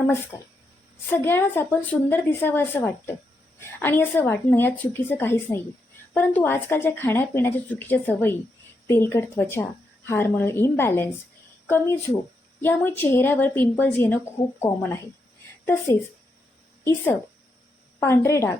नमस्कार. सगळ्यांनाच आपण सुंदर दिसावं असं वाटतं. आणि असं वाटणं यात चुकीचं काहीच नाही परंतु आजकालच्या खाण्यापिण्याच्या चुकीच्या सवयी तेलकट त्वचा हार्मोनल इम्बॅलन्स कमी झोप यामुळे चेहऱ्यावर पिंपल्स येणं खूप कॉमन आहे. तसेच इसब पांढरे डाग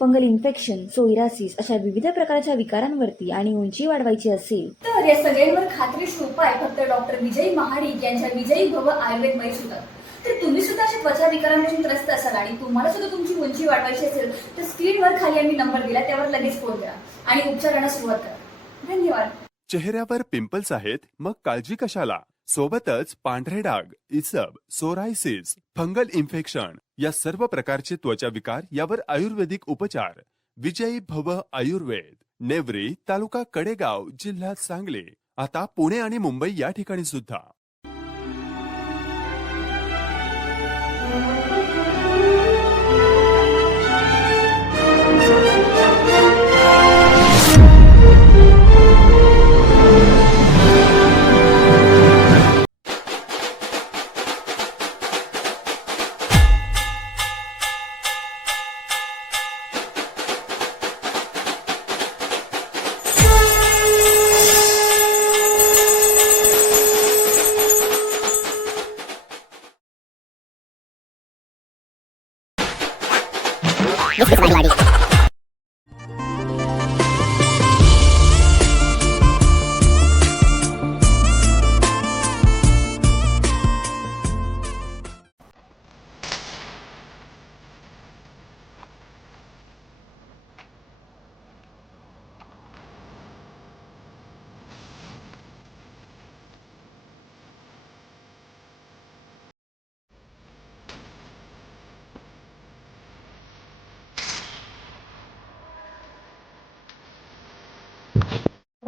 फंगल इन्फेक्शन सोयरासिस अशा विविध प्रकारच्या विकारांवरती आणि उंची वाढवायची असेल तर या सगळ्यांवर खात्रीशीर उपाय फक्त डॉक्टर विजयी महाडिक यांच्या विजयी भव आयुर्वेद सुद्धा तर तुम्ही सुद्धा अशा त्वचा विकारांपासून त्रस्त असाल आणि तुम्हाला सुद्धा तुमची उंची वाढवायची असेल तर स्क्रीनवर खाली आम्ही नंबर दिला त्यावर लगेच फोन करा आणि उपचारांना सुरुवात करा. धन्यवाद. चेहऱ्यावर पिंपल्स आहेत मग काळजी कशाला? सोबतच पांढरे डाग इसब सोरायसिस फंगल इन्फेक्शन या सर्व प्रकारचे त्वचा विकार यावर आयुर्वेदिक उपचार. विजयी भव आयुर्वेद नेवरी तालुका कडेगाव जिल्हा सांगली आता पुणे आणि मुंबई या ठिकाणी सुद्धा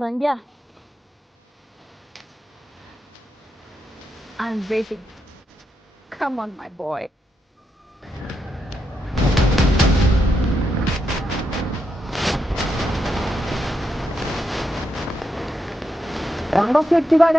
Rangya. I'm waiting. Come on, my boy. रांगडा सेटची गाडी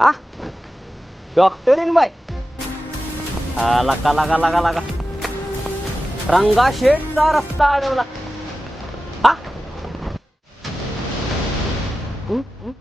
अडवली आ डॉक्टरीन बाय आ, लका लका लका लका रंगा शेठचा रस्ता अडवला. हा हं, हं.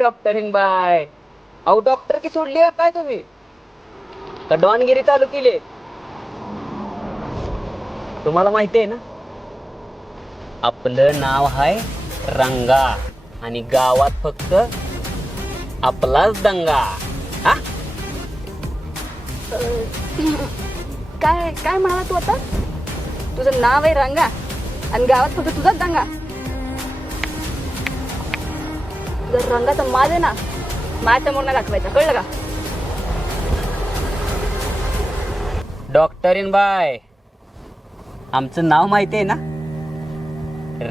Doctoring bye. अहो डॉक्टर की सोडली काय तुम्ही? का डॉनगिरी चालू केली तुम्हाला माहिती आहे ना? आपलं नाव आहे रंगा आणि गावात फक्त आपलाच दंगा. हा? काय काय म्हणाला तू आता? तुझं नाव आहे रंगा आणि गावात फक्त तुझाच दंगा. जर रंगाचा माज आहे ना माझ्यासमोर नाही दाखवायचा कळलं का? डॉक्टरीन बाय. आमचं नाव माहिती आहे ना?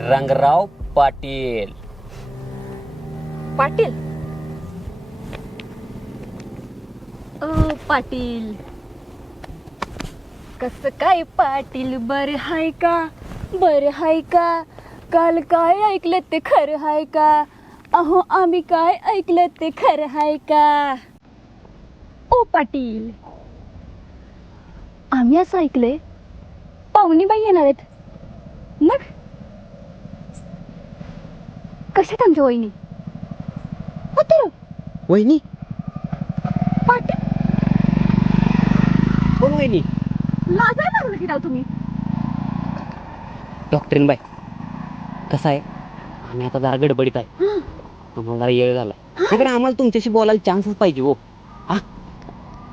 रंगराव पाटील. पाटील? अ, पाटील. कस काय पाटील बर हाय का? बर हाय का? काल काय ऐकलं ते खरं हाय का? अहो आम्ही काय ऐकलं ते खरं हाय का? ओ पाटील. आम्ही असं ऐकलंय पाहुणीबाई येणार आहेत. मग? कशात आमच्या वहिनी? होते वहिनी? पाटील. कोण वहिनी? लाजायला लागलं की राव तुम्ही. डॉक्टरीन बाय कसं आहे? आम्ही आता जरा गडबडीत आहे. जरा येळ झाला. हो तर आम्हाला तुमच्याशी बोलायला चान्सच पाहिजे हो. हा?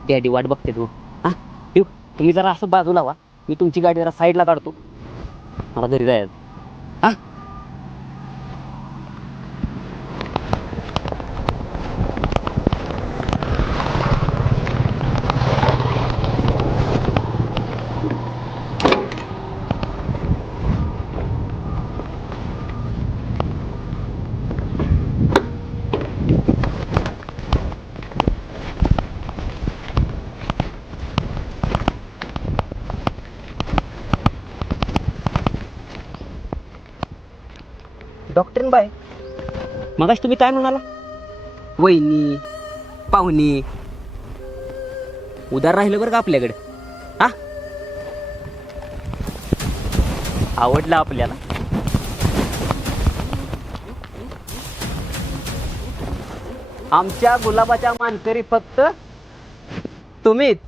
डॅडी वाट बघते तू. हा? ठेव तुम्ही जरा असं बाजूला व्हा मी तुमची गाडी जरा साईडला काढतो. मला घरी जायचं. हा? डॉक्टरीन बाय मगाशी तुम्ही काय म्हणाला? वहिनी पाहुणी. उदार राहिलं बरं का आपल्याकडे? हा? आवडलं आपल्याला? आमच्या गुलाबाच्या मानकरी फक्त तुम्हीच.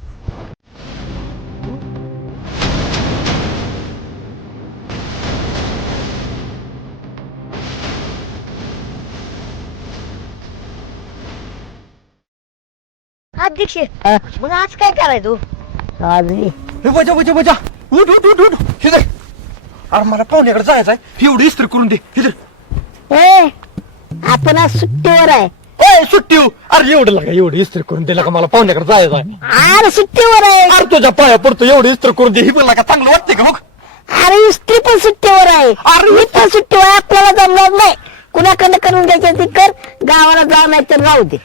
अध्यक्ष मग आज काय करायचो आज हे. बजा बजा बजा. उठ उठ उठ उठ. हिदर अरे मला पाहुण्याकडे जायचं आहे एवढी इस्त्री करून दे. हिदर ए आपण आज सुट्टीवर आहे. ए सुट्टी हो. अरे एवढं लागा एवढी इस्त्री करून दिला का मला पाहुण्याकडे जायचं आहे अरे सुट्टीवर आहे. अरे तुझ्या पाया पडतो एवढी इस्त्री करून दे. ही पण लागा चांगलं वाटते का मग? अरे स्त्री पण सुट्टीवर आहे. अरे मी पण सुट्टीवर आहे, आपल्याला जमणार नाही. कुणाकडनं करून घ्यायचं ती कर. गावाला जाऊ नाही तर राहू दे.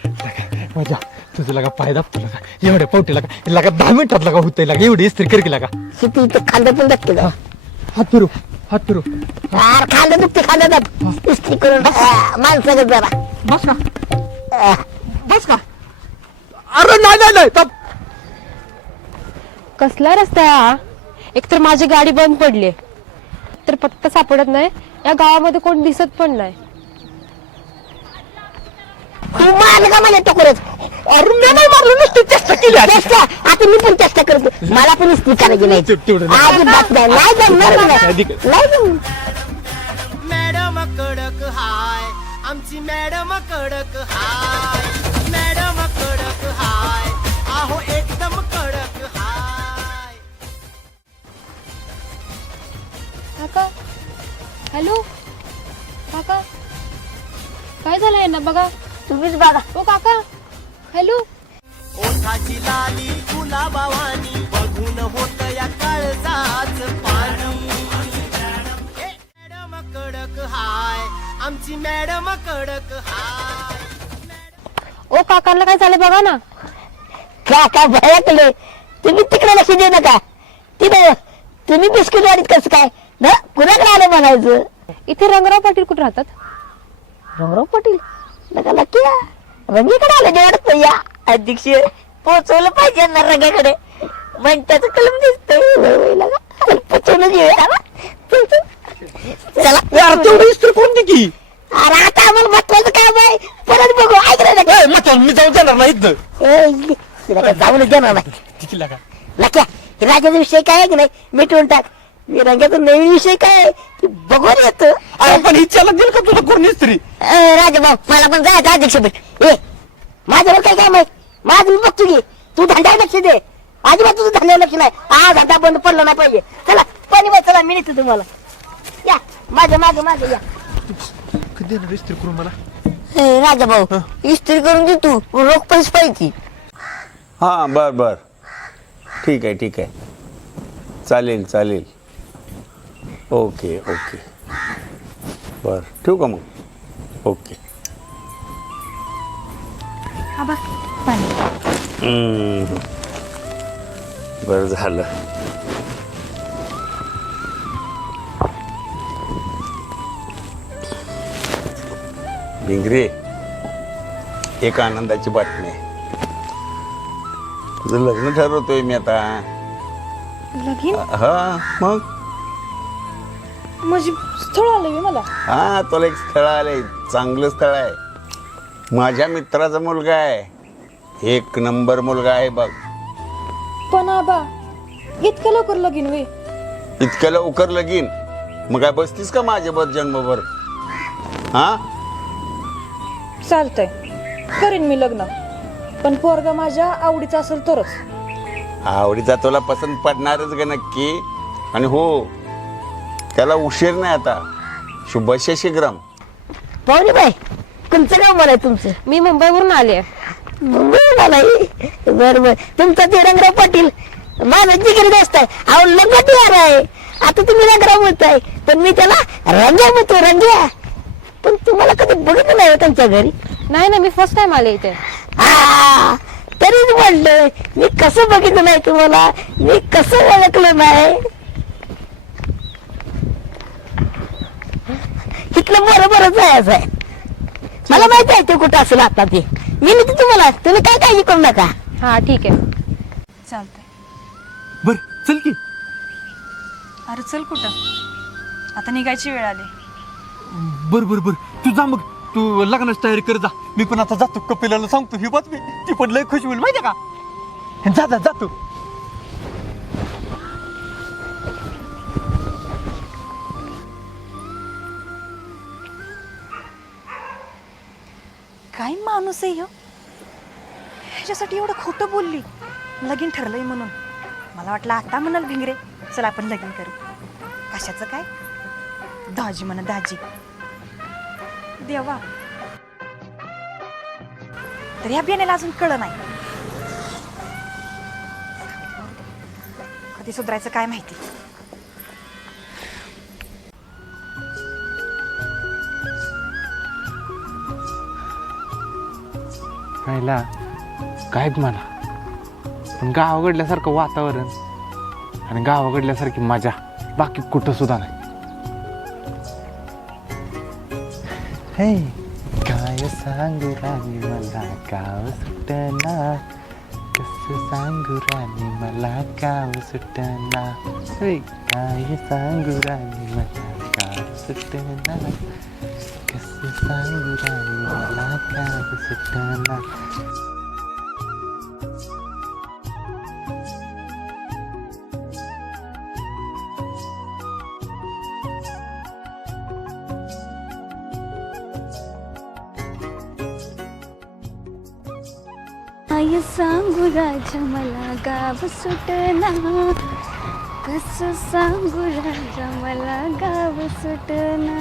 मजा तुझं लागा पाय दाबतो लागा. एवढ्या पावटी लागा. लागा दहा मिनिटात लागा होतंय लागा. एवढी इस्त्री कर की लागा. सुट्टी इथं खांदा पण दाखते का? हात फिरू हात फिरू. अरे खांदा दुखते खांदा दाब. इस्त्री करून माणसाकडे जरा. बस का बस का? अरे नाही नाही नाही. कसला रस्ता आहे हा? एकतर माझी गाडी बंद पडली. तर पत्ता सापडत नाही. या गावामध्ये कोण दिसत पण नाही. तू मारलं का माझ्या टोकरच? अरे मी नाही मारलं नुसती चेष्टा केली आहे. चेष्टा? आता मी पण चेष्टा करतो मला पण इस्त्री करायची नाही. ते- तेवढं नाही. नाही नाही जमणार मला. अधिक- नाही जमणार. मॅडम कडक हाय आमची मॅडम कडक हाय. मॅडम कडक हाय आहो एकदम कडक हाय. काका? हॅलो? काका? काय झालं यांना? बघा. तुम्हीच बघा ओ काका हॅलो. ओठाची लाली गुलाबावानी बघून होत या काळजाच पाणी. मॅडम कडक हाय आमची मॅडम कडक हाय. ओ काकांना काय झालं बघा ना. का का भयाकडे तुम्ही तिकडे लक्ष देऊ नका. तिथे तुम्ही बिस्किट वाढीत कसं काय? ना कुणाकडे आलं म्हणायचं? इथे रंगराव पाटील कुठे राहतात? रंगराव पाटील? या. रंगीकडे आलं जेवढत नाही या अध्यक्ष पोचवलं पाहिजे ना रंगाकडे. म्हणत्याचं कलम दिसतंय. पोचवलं घेऊया ना. चल, चल. चला. यार तेवढी इस्त्री करून दे की. अरे आता आम्हाला महत्वाचं काम आहे. परत बघू. ऐकलं ना ए, मचान, मी जाऊन जाणार नाही इथं. ए, तुला काय जाऊन देणार नाही. किती लागा. लक्या राजाचा विषय काय आहे की नाही? मिटवून टाक. हे रंगाचा नवीन विषय काय ते बघून येतो अरे पण हिच्याला दिल का तुला करून इस्त्री राजा भाऊ मला पण जायचं अध्यक्ष भेट ए माझ्यावर काय काम आहे? माझं मी बघतो की. तू धंद्यावर लक्ष दे. अजिबात तुझं धंद्यावर लक्ष नाही. आज धंदा बंद पडला नाही पाहिजे. चला पाणी बाय चला मी नेतो तुम्हाला. या माझं माग माग या. कधी देणार इस्त्री करून मला? ए, राजा भाऊ इस्त्री करून दे तू. रोख पैसे पाहिजे. हां बर बर. ठीक आहे ठीक आहे. चालेल चालेल. Okay okay. बरं ठेवू का मग? ओके. बर बरं झालं. भिंगरे एक आनंदाची बातमी आहे. तुझं लग्न ठरवतोय मी आता. लगीन? हा मग? म्हणजे स्थळ आलंय मला. हा तुला एक स्थळ आलंय. चांगलं स्थळ आहे. माझ्या मित्राचा मुलगा आहे. एक नंबर मुलगा आहे बघ. पण आबा इतकं लवकर लगीन वे इतक्या लवकर लगीन? मग काय बसतीस का माझ्यावर जन्मभर? हा? चालतंय. करीन मी लग्न. पण पोरगा माझ्या आवडीचा असेल तरच. आवडीचा तुला पसंत पडणारच ग नक्की. आणि हो त्याला उशीर नाही आता. शुभस्य शीघ्रम. पाहुणे बाई तुमचं गाव मला तुमचं. मी मुंबईवरून आले. मुंबई मला बर बर. तुमचा ते रंगराव पाटील माझा जिगरी दोस्त आहे. अहो लंगट यार आहे. आता तुम्ही रंगराव म्हणताय पण मी त्याला रंग्या म्हणतो रंग्या. पण तुम्हाला कधी बघितलं नाही हो त्यांच्या घरी? नाही ना मी फर्स्ट टाइम आले इथे. तरीच म्हणलं मी कसं बघितलं नाही तुम्हाला? मी कसं ओळखलं नाही? इथलं बरोबरच आहे असं आहे. मला माहिती आहे ते कुठं असेल आता ते. मी नाही तुम्हाला. तुम्ही काय काळजी करू नका. हा ठीक आहे. चालतंय. बर चल की. अरे चल कुठं? आता निघायची वेळ आली. बर बर बर. तू जा मग. तू लग्नाची तयारी कर जा. मी पण आता जातो. कपिलाला सांगतो ही बातमी. ती पण लय खुश होईल माहिती का? जा जा जातो माणूस आहे हो? ह्याच्यासाठी एवढं खोटं बोलली. लगीन ठरलंय म्हणून. मला वाटलं आता म्हणाल भिंगरे. चल आपण लगीन करू. कशाचं काय? दाजी म्हणा दाजी. देवा. तर ह्या बियाण्याला अजून कळ नाही. कधी सुधारायचं काय माहिती? राहिला. काय म्हणा पण गावाकडल्यासारखं वातावरण आणि गावाकडल्यासारखी मजा बाकी कुठं सुद्धा नाही. हे काय सांगू राणी मला? गाव सुटना. कसं सांगू राणी मला? गाव सुटना. हे काय सांगू राणी मला? गाव सुटना. आय सांगू राजा मला गाव सुटना। कस सांगू राजा मला गाव सुटना?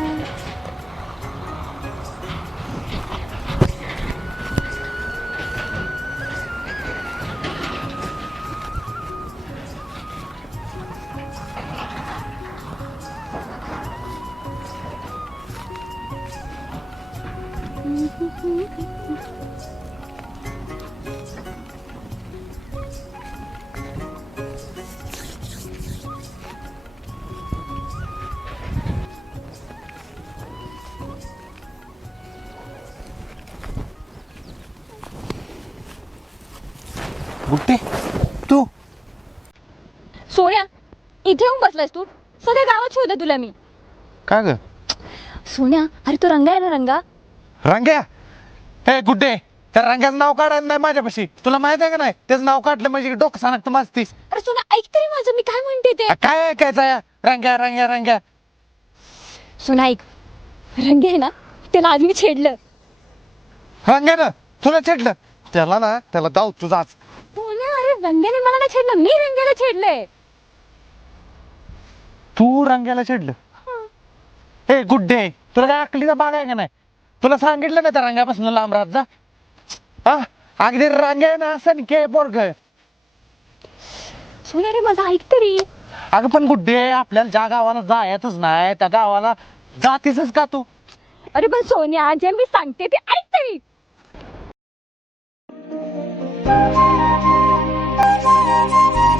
बसलायस तू? सगळ्या गावात शोधलं तुला मी. का ग? सोन्या अरे तो रंगा आहे ना रंगा. रंग्या? हे गुड्डे त्या रंग्याचं नाव काढायला नाही माझ्यापाशी. तुला माहीत आहे का नाही? त्याचं नाव काढलं म्हणजे डोकं सांगत मस्तीस अरे सोन्या ऐक तरी माझं मी काय म्हणते ते? काय ऐकायचं या रंग्या रंग्या रंग्या. सोन्या ऐक. रंगे आहे ना त्याला आज मी छेडलं रंग्यानं तुला छेडलं. त्याला ना त्याला जाऊ तुझाच सोन्या अरे रंग्याने मला नाही छेडलं मी रंग्याला छेडलंय. तू रंग्याला छेडलं हे गुड्डे तुला काय अकलीचा बाग आहे का नाही? तुला सांगितलं ना त्या रंग्यापासून लांब राहत जा. हा अगदी रंग्या ना सनके पोरग. सोन्या रे माझं ऐक तरी. अगं पण गुड्डे आपल्याला ज्या गावाला जायचंच नाही त्या गावाला जातीसच का तू? अरे पण सोन्या जे मी सांगते ते ऐक तरी. अहो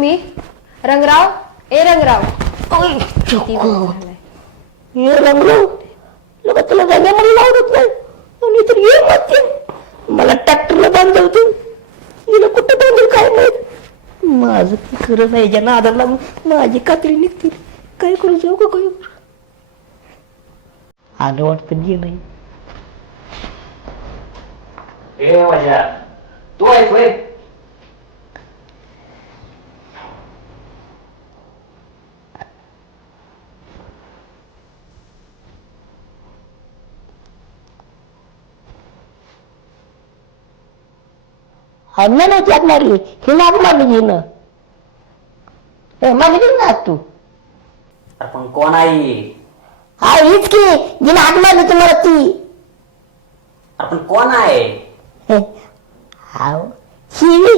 मी रंगराव? ए रंगराव. किती वेळ झालाय? ये रंगलो लोक तुला जागा मला आवडत नाही. आणि तर ये म्हणते मला ट्रॅक्टरला बांधवते हिला कुठं बांधेल काय माहीत? माझं ती खरं नाही. ज्यांना आधार लागून माझी कात्री निघतील काय करू जाऊ का काय करू आलं वाटतं जे नाही ए माझ्या. तू आहेस होय? त्यात मारली ही नाग ए, मारली ना तू. अरे पण कोण आहे हा? हीच की जिने हात मारली तुम्हाला ती. अरे पण कोण आहे? हाव ही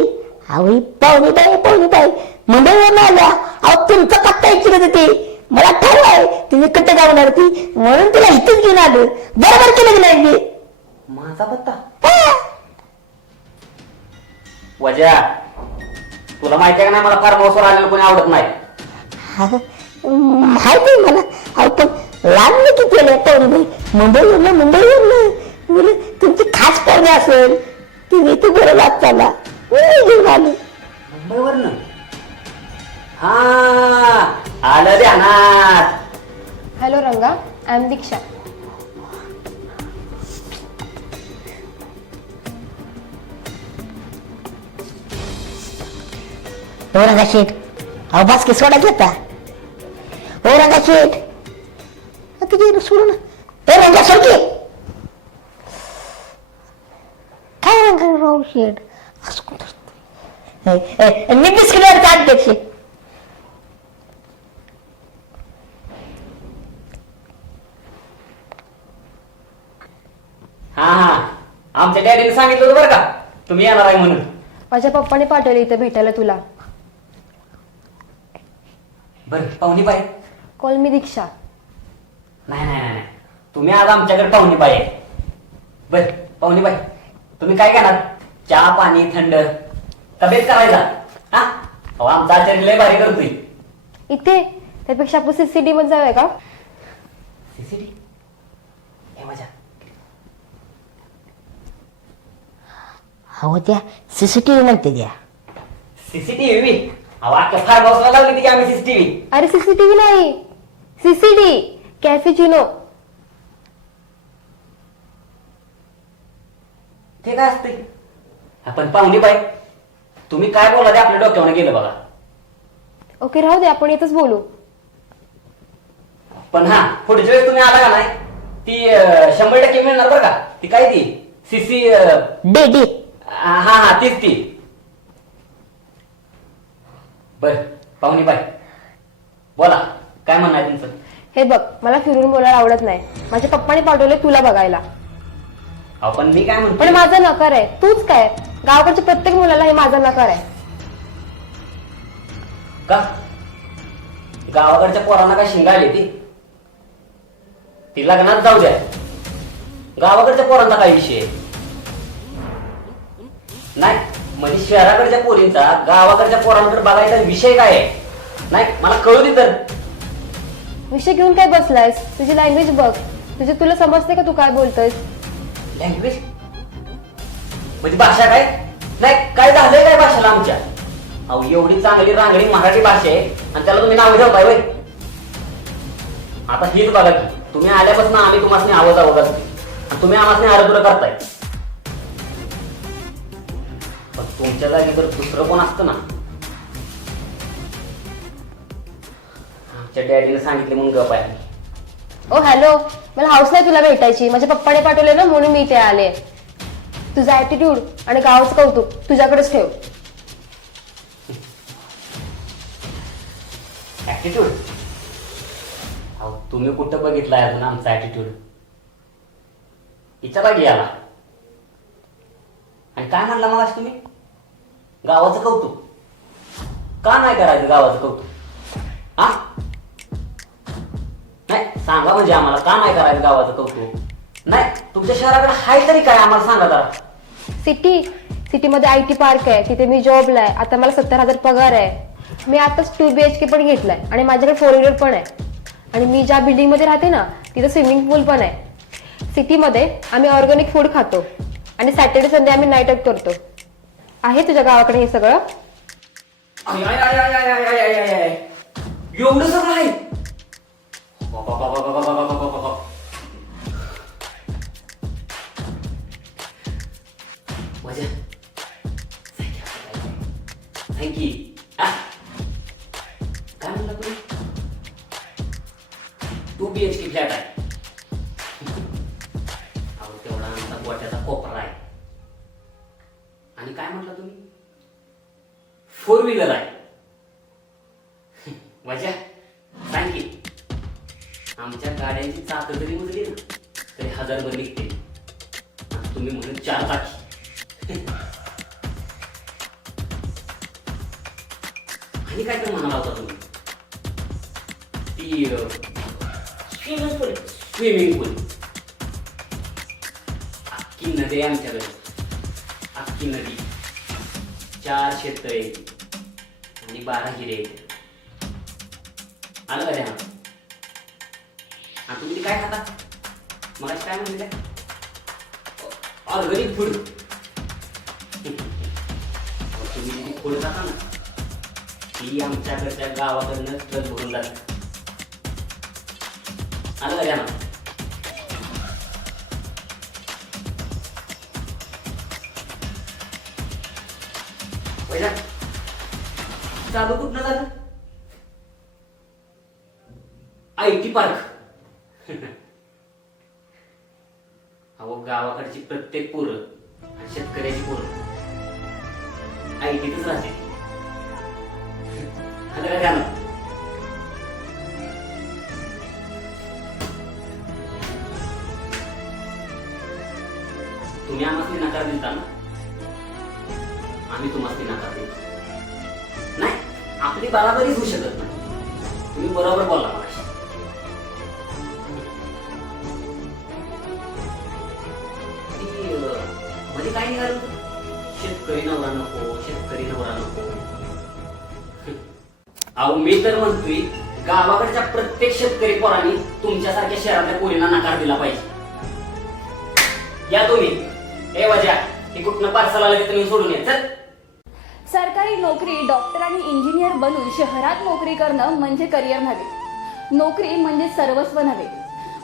हाव ही पाहुणी बाई पाहुणी बाई. मुंबईवरून आल्या. अहो तुमचा पत्ता विचारत होते मला ठाव आहे तुम्ही कुठे जाऊन ती म्हणून तुला इथेच घेऊन आलो. बरोबर केलं की नाही? माझा पत्ता? हा. वजा. तुला माहिती आहे का नाही मला फार्म हाऊसवर आलेलं कोणी आवडत नाही. हा, माहिती आहे मला. अहो पण लागलं किती आल्या पाहुणी बाई? मुंबईवरून मुंबईवरून. मुलं तुमची खास पाहुणे असेल. तुम्ही इथे बरं लागताना घेऊन आलो. मुंबईवरनं? हा आलं ध्यानात hello Ranga. I am Diksha. Ranga Sheth. अहो बास की सोडा घेता हो रंगा शेठ. किती सोडू ना रंगा सोड की. काय रंगा राहू शेठ? असं कोण मी बिस्किटवर काय अध्यक्ष हा हा. आमच्या डॅडीने सांगितलं होतं बरं का तुम्ही येणार आहे म्हणून. माझ्या पप्पाने पाठवले इथं भेटायला तुला. बरं पाहुणी बाई कॉल मी दीक्षा नाही नाही नाही नाही. तुम्ही आज आमच्याकडे पाहुणी बाई आहे. बर पाहुणी बाई तुम्ही काय घेणार चहा पाणी थंड. तब्येत करायचा हा? अहो आमचा आचार्य लय भारी करतोय. इथे? त्यापेक्षा आपण सीसीटी मध्ये जाऊया का? सीसीटी हे मजा. हो त्या सीसीटीव्ही म्हणते त्या. सीसीटीव्ही लावली की आम्ही सीसीटीव्ही अरे सीसीटीव्ही नाही. सीसीडी कॅफेचिनो ते काय असते आपण पाहुणी बाई तुम्ही काय बोला ते आपल्या डोक्यावर गेलं बघा. ओके राहू दे आपण इथंच बोलू. पण हा पुढच्या वेळेस तुम्ही आला का नाही? ती अं, शंभर टक्के मिळणार बरं का? ती काय ती? सीसी डे डे हा हा तीच ती. बर पाहुणी बाई बोला काय म्हणणं आहे तुमचं? हे बघ मला फिरून बोलायला आवडत नाही. माझ्या पप्पाने पाठवले तुला बघायला. अहो पण मी काय म्हणतो पण माझा नकार आहे. तूच काय? गावाकडच्या प्रत्येक मुलाला हे माझा नकार आहे. का? गावाकडच्या पोरांना काय शिंगा आली ती? ती लग्नात जाऊ द्या. गावाकडच्या पोरांचा काय विषय आहे? नाही? म्हणजे शहराकडच्या पोरींचा गावाकडच्या पोरांकडे बघायचा विषय काय आहे? नाही मला कळू दे तर. विषय घेऊन काय बसलायस? तुझी लँग्वेज बघ. तुझे तुला समजते का तू काय बोलतोयस? लँग्वेज म्हणजे भाषा काय? नाही अहो एवढी चांगली रांगडी मराठी भाषा आहे आणि त्याला तुम्ही नाव ठेवताय वय आता हीच बघा की तुम्ही आल्यापासून आम्ही तुम्हाला आवाज आवाज असते आणि तुम्ही आम्हाला आरोग्य करताय. तुमच्या जागी जर दुसरं कोण असतं ना? आमच्या डॅडीने सांगितले म्हणून गप आहे. ओ हॅलो. मला हाऊस नाही तुला भेटायची. माझ्या पप्पाने पाठवले ना म्हणून मी इथे आले. तुझा ऍटिट्यूड आणि गावाचं कौतुक तुझ्याकडेच ठेव. ऍटिट्यूड अहो तुम्ही कुठं बघितलाय अजून आमचा ऍटिट्यूड विचारा की याला. आणि काय म्हणला मला तुम्ही? गावाचं कौतुक. का नाही करायचं गावाचं कौतुक? हा? नाही सांगा म्हणजे आम्हाला का नाही करायचं गावाचं कौतुक? नाही तुमच्या शहराकडे हाय तरी काय? आम्हाला सांगा जरा. सिटी सिटीमध्ये आय टी पार्क आहे तिथे मी जॉबला आहे. आता मला सत्तर हजार पगार आहे. मी आताच टू बी एच के पण घेतलाय. आणि माझ्याकडे फोर व्हीलर पण आहे. आणि मी ज्या बिल्डिंगमध्ये राहते ना तिथं स्विमिंग पूल पण आहे. सिटीमध्ये आम्ही ऑर्गॅनिक फूड खातो. आणि सॅटर्डे संडे आम्ही नाईट आउट करतो. आहे तुझ्या गावाकडे हे सगळं? एवढं सगळं आहे? चार शेतकरी आणि बारा हिरे आहेत. आलं का ध्यान आणि तुम्ही ते काय खाता? मला काय म्हणले? Organic food. तुम्ही जी फूड खाता ना? ती आमच्याकडच्या गावाकडनं ट्रक भरून जाते. आलं का ध्यान चालू कुठनं झालं? I T park. अहो गावाकडची प्रत्येक पोरं आणि शेतकऱ्याची पोरं. आय टीतच राहते. आलं का ध्यानात? तुम्ही आम्हाला नकार देता ना? आम्ही तुम्हाला नकार देऊ आपली बराबरीच होऊ शकत नाही. तुम्ही बरोबर बोलला म्हणजे मध्ये काय निघालं शेतकरी नवरा नको शेतकरी नवरा नको. अहो मी तर म्हणतोय गावाकडच्या प्रत्येक शेतकरी पोरांनी तुमच्यासारख्या शहरातल्या पोरींना नकार दिला पाहिजे. या तुम्ही. ए वजा. हे कुठनं पार्सल आलं ते तुम्ही सोडून या. चल. सरकारी नोकरी डॉक्टर आणि इंजिनियर बनून शहरात नोकरी करणं म्हणजे करिअर नव्हे. नोकरी म्हणजे सर्वस्व नव्हे.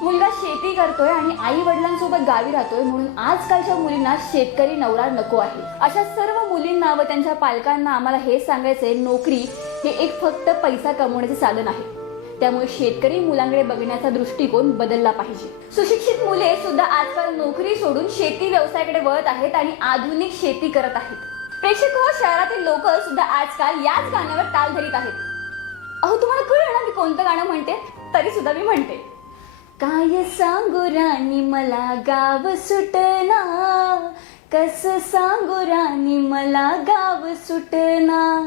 मुलगा शेती करतोय आणि आई वडिलांसोबत गावी राहतोय म्हणून आजकालच्या मुलींना शेतकरी नवरा नको आहे. अशा सर्व मुलींना व त्यांच्या पालकांना आम्हाला हे सांगायचंय नोकरी हे एक फक्त पैसा कमवण्याचे साधन आहे. त्यामुळे शेतकरी मुलांकडे बघण्याचा दृष्टिकोन बदलला पाहिजे. सुशिक्षित मुले सुद्धा आजकाल नोकरी सोडून शेती व्यवसायाकडे वळत आहेत आणि आधुनिक शेती करत आहेत. प्रेक्षक व शहरातील लोक सुद्धा आजकाल याच गाण्यावर ताल धरीत आहेत. अहो तुम्हाला कळलं ना मी कोणतं गाणं म्हणते? तरी सुद्धा मी म्हणते. काय सांगू राणी मला गाव सुटना कस सांगू राणी मला गाव सुटना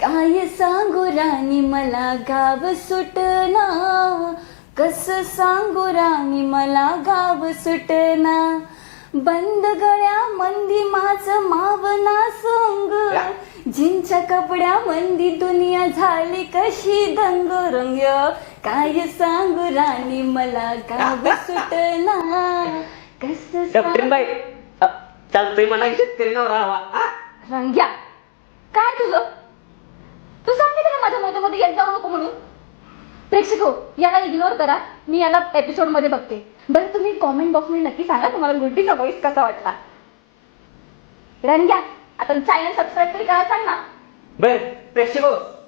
काय सांगू राणी मला गाव सुटना कस सांगू राणी मला गाव सुटना बंद गळ्या मंदी माझ मावना सोंग. जिंच्या कपड्या मंदी दुनिया झाली कशी दंग. रंग काय सांगू राणी मला गाव सुटना. कस बाई अ, चालतंय म्हणा शेतकरी नवरा हवा? रंग्या काय तुझं? मध्ये येत जाऊ नको म्हणून. प्रेक्षक हो याला इग्नोर करा. मी याला एपिसोडमध्ये बघते. बरं तुम्ही कॉमेंट बॉक्समध्ये नक्की सांगा तुम्हाला गुड्डीचा वॉइस कसा वाटला. रंग्या आता चॅनल सबस्क्राईब तरी करा सांग ना. बर प्रेक्षक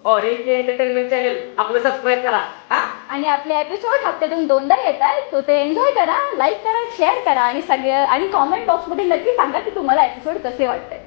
ऑरेंज एंटरटेनमेंट चॅनल आपलं सबस्क्राईब करा. हा? आणि आपले एपिसोड हप्त्यातून दोनदा येतात सो ते एन्जॉय करा लाईक करा शेअर करा आणि सगळे आणि कॉमेंट बॉक्समध्ये नक्की सांगा की तुम्हाला एपिसोड कसे वाटतात